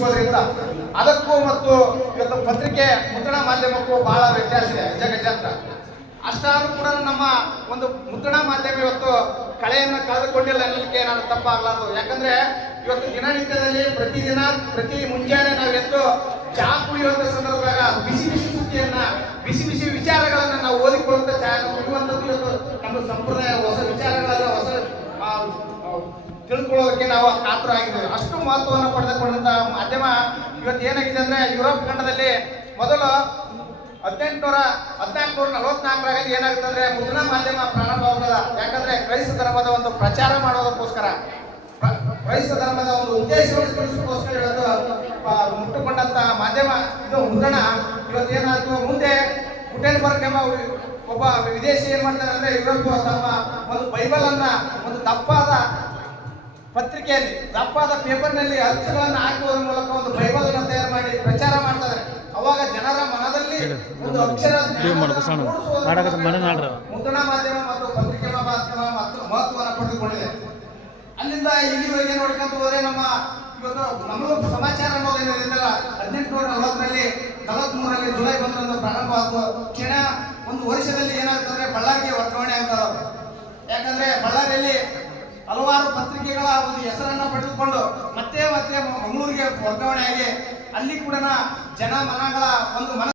ಸಿಗೋದ್ರಿಂದ ಅದಕ್ಕೂ ಮತ್ತು ಇವತ್ತು ಪತ್ರಿಕೆ ಮುದ್ರಣ ಮಾಧ್ಯಮಕ್ಕೂ ಬಹಳ ವ್ಯತ್ಯಾಸ ಇದೆ ಗಜಾಂತರ. ಅಷ್ಟಾದ್ರೂ ಕೂಡ ನಮ್ಮ ಒಂದು ಮುದ್ರಣ ಮಾಧ್ಯಮ ಇವತ್ತು ಕಳೆಯನ್ನು ಕಳೆದುಕೊಂಡಿಲ್ಲ ಅನ್ನೋದಕ್ಕೆ ನಾನು ತಪ್ಪಾಗಲಾರದು. ಯಾಕಂದ್ರೆ ಇವತ್ತು ದಿನನಿತ್ಯದಲ್ಲಿ ಪ್ರತಿದಿನ ಪ್ರತಿ ಮುಂಜಾನೆ ನಾವು ಎದ್ದು ಚಹಾ ಕುಡಿಯುವಂತ ಸಂದರ್ಭದಾಗ ಬಿಸಿ ಬಿಸಿ ಸುದ್ದಿಯನ್ನ ಬಿಸಿ ಬಿಸಿ ವಿಚಾರಗಳನ್ನ ನಾವು ಓದಿಕೊಳ್ಳುವಂತ ಚಹಾ ಕುಡಿಯುವಂಥದ್ದು ಇವತ್ತು ನಮ್ಮ ಸಂಪ್ರದಾಯ, ಹೊಸ ವಿಚಾರಗಳನ್ನ ಹೊಸ ತಿಳ್ಕೊಳ್ಳೋದಕ್ಕೆ ನಾವು ಕಾತುರಾಗಿದ್ದೇವೆ. ಅಷ್ಟು ಮಹತ್ವವನ್ನು ಪಡೆದುಕೊಂಡಂತ ಮಾಧ್ಯಮ ಇವತ್ತು ಏನಾಗಿದೆ ಅಂದ್ರೆ ಯುರೋಪ್ ಖಂಡದಲ್ಲಿ ಮೊದಲು 1444 ಏನಾಗುತ್ತೆ ಅಂದ್ರೆ ಮುದ್ರಣ ಮಾಧ್ಯಮ ಪ್ರಾರಂಭವಾಗದ. ಯಾಕಂದ್ರೆ ಕ್ರೈಸ್ತ ಧರ್ಮದ ಒಂದು ಪ್ರಚಾರ ಮಾಡೋದಕ್ಕೋಸ್ಕರ, ಕ್ರೈಸ್ತ ಧರ್ಮದ ಒಂದು ಉದ್ದೇಶವನ್ನು ತಿಳಿಸೋದಕ್ಕೋಸ್ಕರ ಇವತ್ತು ಮುಟ್ಟುಕೊಂಡಂತ ಮಾಧ್ಯಮ ಇದು ಮುದ್ರಣ. ಇವತ್ತು ಏನಾಯ್ತು, ಮುಂದೆ ಗುಟೆನ್ಬರ್ಗ್ ಎಂಬ ಒಬ್ಬ ವಿದೇಶಿ ಏನ್ ಮಾಡ್ತಾರೆ ಅಂದ್ರೆ ಯುರೋಪ್ ತಮ್ಮ ಒಂದು ಬೈಬಲ್ ಅನ್ನ ಒಂದು ದಪ್ಪಾದ ಪತ್ರಿಕೆಯಲ್ಲಿ, ದಪ್ಪಾದ ಪೇಪರ್ನಲ್ಲಿ ಅಚ್ಚುಗಳನ್ನು ಹಾಕುವುದರ ಮೂಲಕ ಒಂದು ಬೈಬಲ್ ಅನ್ನು ತಯಾರು ಮಾಡಿ ಪ್ರಚಾರ ಮಾಡ್ತಾರೆ. ಅವಾಗ ಜನರ ಮನದಲ್ಲಿ ಒಂದು ಅಕ್ಷರ ಮುದ್ರಣ ಮಾಧ್ಯಮ ಮತ್ತು ಪತ್ರಿಕೆ ಮಾಧ್ಯಮ ಮತ್ತು ಮಹತ್ವವನ್ನು ಪಡೆದುಕೊಂಡಿದೆ. ಅಲ್ಲಿಂದ ಇಲ್ಲಿವರೆಗೆ ನೋಡ್ಕೊಂತ ಹೋದ್ರೆ ನಮ್ಮ ಇವತ್ತು ನಮ್ಮದು ಸಮಾಚಾರ ಅನ್ನೋದೇನಿಲ್ಲ 1843ರಲ್ಲಿ ಜುಲೈ 1ರಂದು ಪ್ರಾರಂಭವಾದ ಕ್ಷಣ ಒಂದು ವರ್ಷದಲ್ಲಿ ಏನಾಗ್ತಂದ್ರೆ ಬಳ್ಳಾರಿಗೆ ವರ್ಗಾವಣೆ ಆಗ್ತದ. ಯಾಕಂದ್ರೆ ಬಳ್ಳಾರಿಯಲ್ಲಿ ಹಲವಾರು ಪತ್ರಿಕೆಗಳ ಒಂದು ಹೆಸರನ್ನ ಪಡೆದುಕೊಂಡು ಮತ್ತೆ ಮಂಗಳೂರಿಗೆ ವರ್ಗಾವಣೆ ಆಗಿ ಅಲ್ಲಿ ಕೂಡ ಜನ ಮನಗಳ ಒಂದು